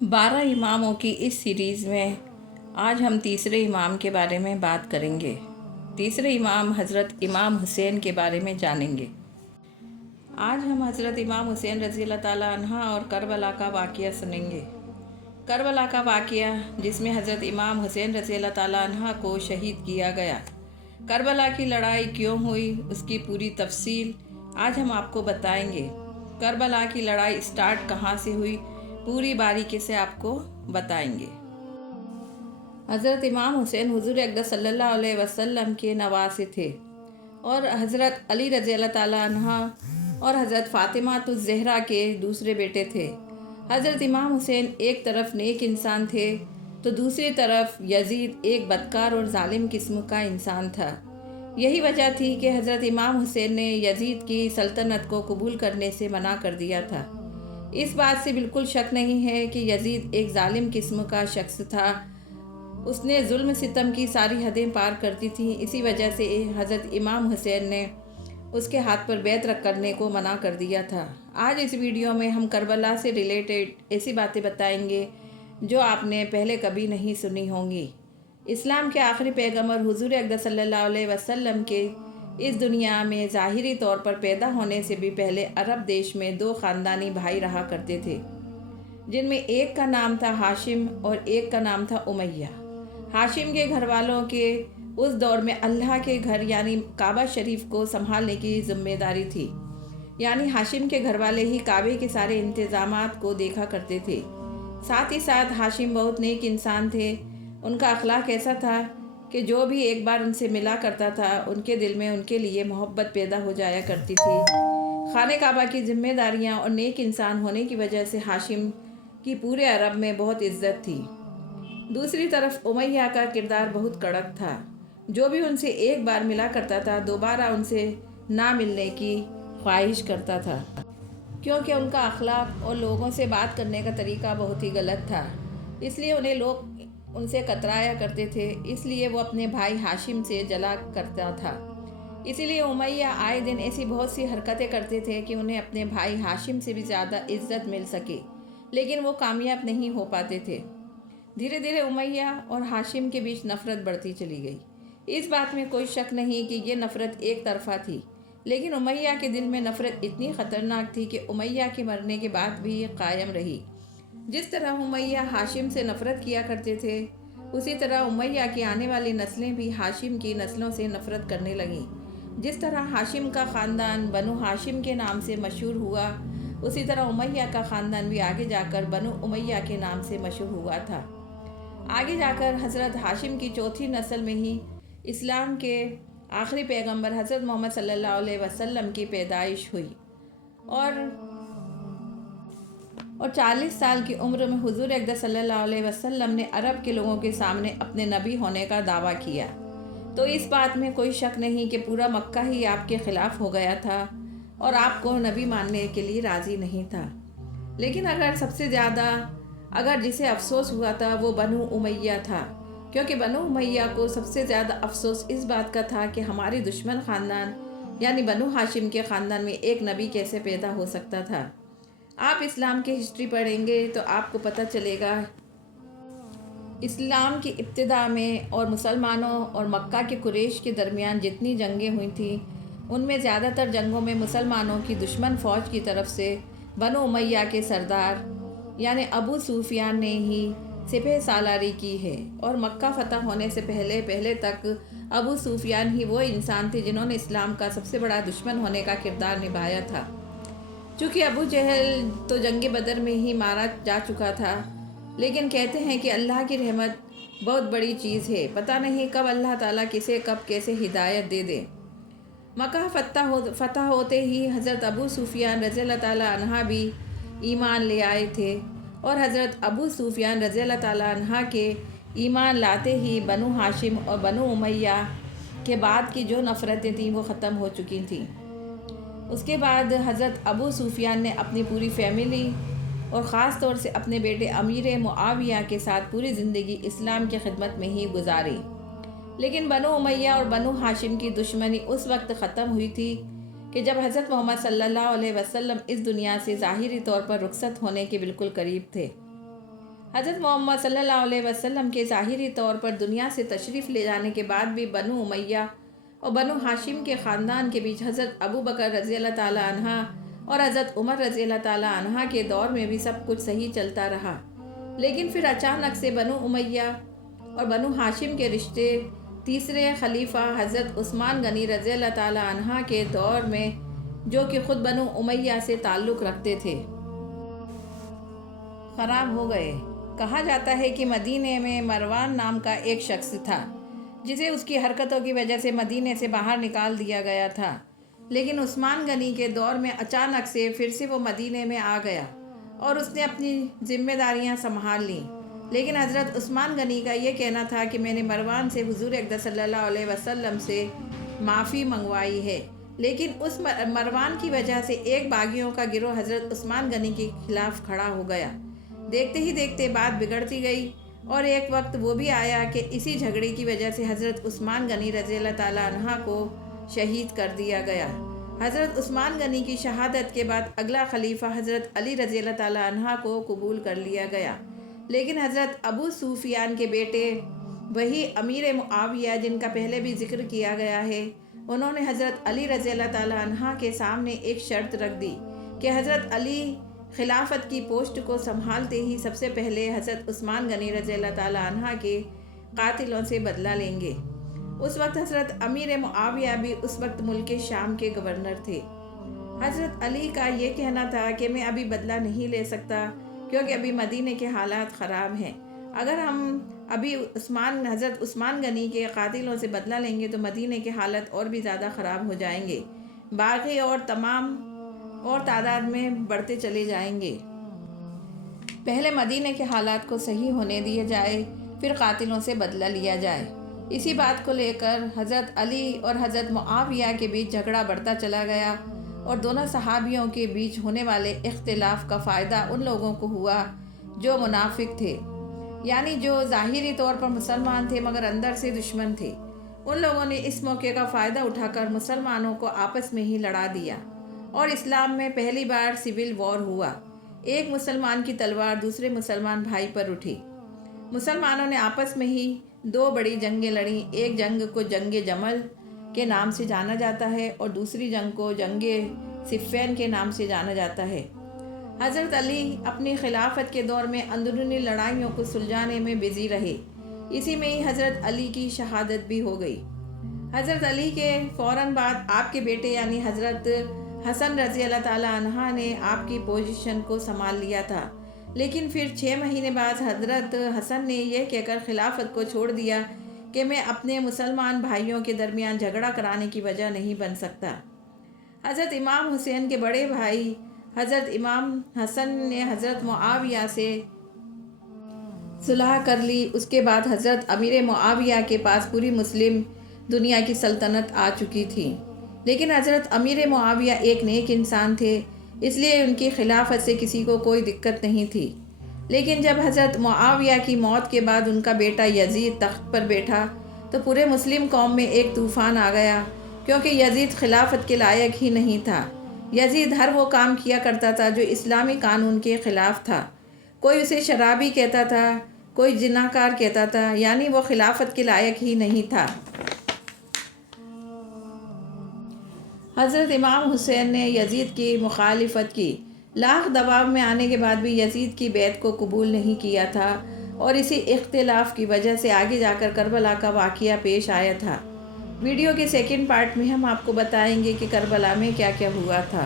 12 اماموں کی اس سیریز میں آج ہم تیسرے امام کے بارے میں بات کریں گے۔ تیسرے امام حضرت امام حسین کے بارے میں جانیں گے۔ آج ہم حضرت امام حسین رضی اللہ تعالیٰ عنہ اور کربلا کا واقعہ سنیں گے۔ کربلا کا واقعہ جس میں حضرت امام حسین رضی اللہ تعالیٰ عنہ کو شہید کیا گیا۔ کربلا کی لڑائی کیوں ہوئی، اس کی پوری تفصیل آج ہم آپ کو بتائیں گے۔ کربلا کی لڑائی سٹارٹ کہاں سے ہوئی، پوری باریکی سے آپ کو بتائیں گے۔ حضرت امام حسین حضور اقدس صلی اللہ علیہ وسلم کے نواسے تھے اور حضرت علی رضی اللہ تعالیٰ عنہ اور حضرت فاطمہ الزہرا کے دوسرے بیٹے تھے۔ حضرت امام حسین ایک طرف نیک انسان تھے تو دوسری طرف یزید ایک بدکار اور ظالم قسم کا انسان تھا۔ یہی وجہ تھی کہ حضرت امام حسین نے یزید کی سلطنت کو قبول کرنے سے منع کر دیا تھا۔ اس بات سے بالکل شک نہیں ہے کہ یزید ایک ظالم قسم کا شخص تھا۔ اس نے ظلم ستم کی ساری حدیں پار کرتی تھیں، اسی وجہ سے حضرت امام حسین نے اس کے ہاتھ پر بیعت کرنے کو منع کر دیا تھا۔ آج اس ویڈیو میں ہم کربلا سے ریلیٹڈ ایسی باتیں بتائیں گے جو آپ نے پہلے کبھی نہیں سنی ہوں گی۔ اسلام کے آخری پیغمبر حضور اقدس صلی اللہ علیہ وسلم کے اس دنیا میں ظاہری طور پر پیدا ہونے سے بھی پہلے عرب دیش میں 2 خاندانی بھائی رہا کرتے تھے، جن میں ایک کا نام تھا ہاشم اور ایک کا نام تھا امیہ۔ ہاشم کے گھر والوں کے اس دور میں اللہ کے گھر یعنی کعبہ شریف کو سنبھالنے کی ذمہ داری تھی، یعنی ہاشم کے گھر والے ہی کعبے کے سارے انتظامات کو دیکھا کرتے تھے۔ ساتھ ہی ساتھ ہاشم بہت نیک انسان تھے۔ ان کا اخلاق ایسا تھا کہ جو بھی ایک بار ان سے ملا کرتا تھا ان کے دل میں ان کے لیے محبت پیدا ہو جایا کرتی تھی۔ خانہ کعبہ کی ذمہ داریاں اور نیک انسان ہونے کی وجہ سے ہاشم کی پورے عرب میں بہت عزت تھی۔ دوسری طرف امیہ کا کردار بہت کڑک تھا۔ جو بھی ان سے ایک بار ملا کرتا تھا دوبارہ ان سے نہ ملنے کی خواہش کرتا تھا، کیونکہ ان کا اخلاق اور لوگوں سے بات کرنے کا طریقہ بہت ہی غلط تھا، اس لیے انہیں لوگ ان سے کترایا کرتے تھے، اس لیے وہ اپنے بھائی ہاشم سے جلا کرتا تھا۔ اسی لیے امیہ آئے دن ایسی بہت سی حرکتیں کرتے تھے کہ انہیں اپنے بھائی ہاشم سے بھی زیادہ عزت مل سکے، لیکن وہ کامیاب نہیں ہو پاتے تھے۔ دھیرے دھیرے امیہ اور ہاشم کے بیچ نفرت بڑھتی چلی گئی۔ اس بات میں کوئی شک نہیں کہ یہ نفرت ایک طرفہ تھی، لیکن امیہ کے دل میں نفرت اتنی خطرناک تھی کہ امیہ کے مرنے کے بعد بھی یہ قائم رہی۔ جس طرح امیہ ہاشم سے نفرت کیا کرتے تھے، اسی طرح امیہ کی آنے والی نسلیں بھی ہاشم کی نسلوں سے نفرت کرنے لگیں۔ جس طرح ہاشم کا خاندان بنو ہاشم کے نام سے مشہور ہوا، اسی طرح امیہ کا خاندان بھی آگے جا کر بنو امیہ کے نام سے مشہور ہوا تھا۔ آگے جا کر حضرت ہاشم کی چوتھی نسل میں ہی اسلام کے آخری پیغمبر حضرت محمد صلی اللہ علیہ وسلم کی پیدائش ہوئی اور 40 سال کی عمر میں حضور اقدس صلی اللہ علیہ وسلم نے عرب کے لوگوں کے سامنے اپنے نبی ہونے کا دعویٰ کیا۔ تو اس بات میں کوئی شک نہیں کہ پورا مکہ ہی آپ کے خلاف ہو گیا تھا اور آپ کو نبی ماننے کے لیے راضی نہیں تھا۔ لیکن سب سے زیادہ جسے افسوس ہوا تھا وہ بنو امیہ تھا، کیونکہ بنو امیہ کو سب سے زیادہ افسوس اس بات کا تھا کہ ہماری دشمن خاندان یعنی بنو ہاشم کے خاندان میں ایک نبی کیسے پیدا ہو سکتا تھا۔ آپ اسلام کی ہسٹری پڑھیں گے تو آپ کو پتہ چلے گا اسلام کی ابتدا میں اور مسلمانوں اور مکہ کے قریش کے درمیان جتنی جنگیں ہوئی تھیں ان میں زیادہ تر جنگوں میں مسلمانوں کی دشمن فوج کی طرف سے بنو امیہ کے سردار یعنی ابو سفیان نے ہی سپہ سالاری کی ہے، اور مکہ فتح ہونے سے پہلے تک ابو سفیان ہی وہ انسان تھے جنہوں نے اسلام کا سب سے بڑا دشمن ہونے کا کردار نبھایا تھا۔ چونکہ ابو جہل تو جنگ بدر میں ہی مارا جا چکا تھا، لیکن کہتے ہیں کہ اللہ کی رحمت بہت بڑی چیز ہے، پتہ نہیں کب اللہ تعالیٰ کسے کب کیسے ہدایت دے دے۔ مکہ فتح ہوتے ہی حضرت ابو سفیان رضی اللہ تعالیٰ عنہ بھی ایمان لے آئے تھے، اور حضرت ابو سفیان رضی اللہ تعالیٰ عنہ کے ایمان لاتے ہی بنو ہاشم اور بنو امیہ کے بعد کی جو نفرتیں تھیں وہ ختم ہو چکی تھیں۔ اس کے بعد حضرت ابو سفیان نے اپنی پوری فیملی اور خاص طور سے اپنے بیٹے امیر معاویہ کے ساتھ پوری زندگی اسلام کی خدمت میں ہی گزاری۔ لیکن بنو امیہ اور بنو ہاشم کی دشمنی اس وقت ختم ہوئی تھی کہ جب حضرت محمد صلی اللہ علیہ وسلم اس دنیا سے ظاہری طور پر رخصت ہونے کے بالکل قریب تھے۔ حضرت محمد صلی اللہ علیہ وسلم کے ظاہری طور پر دنیا سے تشریف لے جانے کے بعد بھی بنو امیہ اور بنو ہاشم کے خاندان کے بیچ حضرت ابو بکر رضی اللہ تعالیٰ عنہ اور حضرت عمر رضی اللہ تعالیٰ عنہ کے دور میں بھی سب کچھ صحیح چلتا رہا، لیکن پھر اچانک سے بنو امیہ اور بنو ہاشم کے رشتے تیسرے خلیفہ حضرت عثمان غنی رضی اللہ تعالیٰ عنہ کے دور میں، جو کہ خود بنو امیہ سے تعلق رکھتے تھے، خراب ہو گئے۔ کہا جاتا ہے کہ مدینے میں مروان نام کا ایک شخص تھا جسے اس کی حرکتوں کی وجہ سے مدینے سے باہر نکال دیا گیا تھا، لیکن عثمان غنی کے دور میں اچانک سے پھر سے وہ مدینے میں آ گیا اور اس نے اپنی ذمہ داریاں سنبھال لیں، لیکن حضرت عثمان غنی کا یہ کہنا تھا کہ میں نے مروان سے حضور اقدس صلی اللہ علیہ وسلم سے معافی منگوائی ہے، لیکن اس مروان کی وجہ سے ایک باغیوں کا گروہ حضرت عثمان غنی کے خلاف کھڑا ہو گیا۔ دیکھتے ہی دیکھتے بات بگڑتی گئی اور ایک وقت وہ بھی آیا کہ اسی جھگڑے کی وجہ سے حضرت عثمان غنی رضی اللہ تعالیٰ عنہ کو شہید کر دیا گیا۔ حضرت عثمان غنی کی شہادت کے بعد اگلا خلیفہ حضرت علی رضی اللہ تعالیٰ عنہ کو قبول کر لیا گیا، لیکن حضرت ابو سفیان کے بیٹے وہی امیر معاویہ جن کا پہلے بھی ذکر کیا گیا ہے، انہوں نے حضرت علی رضی اللہ تعالیٰ عنہ کے سامنے ایک شرط رکھ دی کہ حضرت علی خلافت کی پوسٹ کو سنبھالتے ہی سب سے پہلے حضرت عثمان غنی رضی اللہ تعالیٰ عنہ کے قاتلوں سے بدلہ لیں گے۔ اس وقت حضرت امیر معاویہ بھی اس وقت ملک شام کے گورنر تھے۔ حضرت علی کا یہ کہنا تھا کہ میں ابھی بدلہ نہیں لے سکتا کیونکہ ابھی مدینے کے حالات خراب ہیں، اگر ہم ابھی حضرت عثمان غنی کے قاتلوں سے بدلہ لیں گے تو مدینے کے حالت اور بھی زیادہ خراب ہو جائیں گے، باقی اور تمام اور تعداد میں بڑھتے چلے جائیں گے۔ پہلے مدینے کے حالات کو صحیح ہونے دیا جائے، پھر قاتلوں سے بدلہ لیا جائے۔ اسی بات کو لے کر حضرت علی اور حضرت معاویہ کے بیچ جھگڑا بڑھتا چلا گیا اور دونوں صحابیوں کے بیچ ہونے والے اختلاف کا فائدہ ان لوگوں کو ہوا جو منافق تھے، یعنی جو ظاہری طور پر مسلمان تھے مگر اندر سے دشمن تھے۔ ان لوگوں نے اس موقع کا فائدہ اٹھا کر مسلمانوں کو آپس میں ہی لڑا دیا اور اسلام میں پہلی بار سول وار ہوا۔ ایک مسلمان کی تلوار دوسرے مسلمان بھائی پر اٹھی۔ مسلمانوں نے آپس میں ہی دو بڑی جنگیں لڑیں، ایک جنگ کو جنگ جمل کے نام سے جانا جاتا ہے اور دوسری جنگ کو جنگ صفین کے نام سے جانا جاتا ہے۔ حضرت علی اپنی خلافت کے دور میں اندرونی لڑائیوں کو سلجھانے میں بزی رہے، اسی میں ہی حضرت علی کی شہادت بھی ہو گئی۔ حضرت علی کے فوراً بعد آپ کے بیٹے یعنی حضرت حسن رضی اللہ تعالیٰ عنہ نے آپ کی پوزیشن کو سنبھال لیا تھا، لیکن پھر 6 مہینے بعد حضرت حسن نے یہ کہہ کر خلافت کو چھوڑ دیا کہ میں اپنے مسلمان بھائیوں کے درمیان جھگڑا کرانے کی وجہ نہیں بن سکتا۔ حضرت امام حسین کے بڑے بھائی حضرت امام حسن نے حضرت معاویہ سے صلح کر لی۔ اس کے بعد حضرت امیر معاویہ کے پاس پوری مسلم دنیا کی سلطنت آ چکی تھی، لیکن حضرت امیر معاویہ ایک نیک انسان تھے، اس لیے ان کی خلافت سے کسی کو کوئی دقت نہیں تھی۔ لیکن جب حضرت معاویہ کی موت کے بعد ان کا بیٹا یزید تخت پر بیٹھا تو پورے مسلم قوم میں ایک طوفان آ گیا، کیونکہ یزید خلافت کے لائق ہی نہیں تھا۔ یزید ہر وہ کام کیا کرتا تھا جو اسلامی قانون کے خلاف تھا، کوئی اسے شرابی کہتا تھا، کوئی زناکار کہتا تھا، یعنی وہ خلافت کے لائق ہی نہیں تھا۔ حضرت امام حسین نے یزید کی مخالفت کی، لاکھ دباؤ میں آنے کے بعد بھی یزید کی بیعت کو قبول نہیں کیا تھا اور اسی اختلاف کی وجہ سے آگے جا کر کربلا کا واقعہ پیش آیا تھا۔ ویڈیو کے سیکنڈ پارٹ میں ہم آپ کو بتائیں گے کہ کربلا میں کیا کیا ہوا تھا۔